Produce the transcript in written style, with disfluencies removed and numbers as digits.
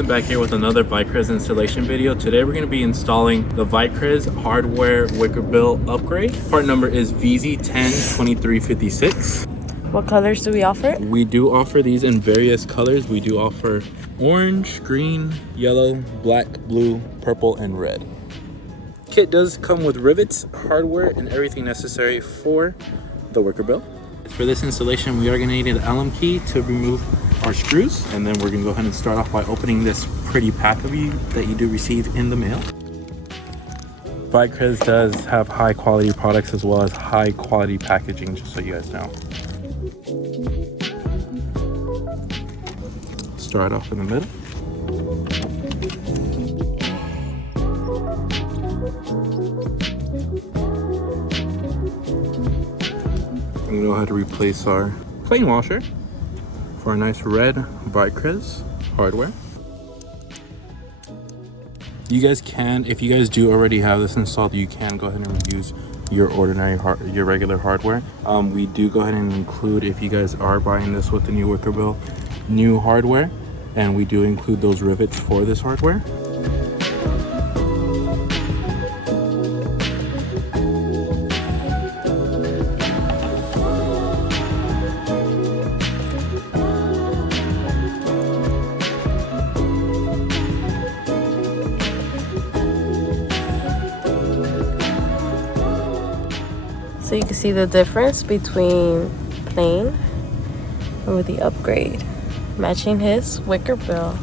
Ethan back here with another Vicrez installation video. Today we're going to be installing the Vicrez hardware wicker bill upgrade. Part number is vz102356. What colors do we offer? We do offer these in various colors. We do offer orange, green, yellow, black, blue, purple, and red. Kit does come with rivets, hardware, and everything necessary for the wicker bill. For this installation, we are going to need an Allen key to remove our screws, and then we're going to go ahead and start off by opening this pretty pack of you that you do receive in the mail. Vicrez does have high quality products as well as high quality packaging, just so you guys know. Start off in the middle. I'm going to go ahead and replace our plain washer for a nice red Vicrez hardware. You guys can, if you guys do already have this installed, you can go ahead and use your your regular hardware. We do go ahead and include, if you guys are buying this with the new wicker bill, new hardware, and we do include those rivets for this hardware. So you can see the difference between plain and with the upgrade, matching his wicker bill.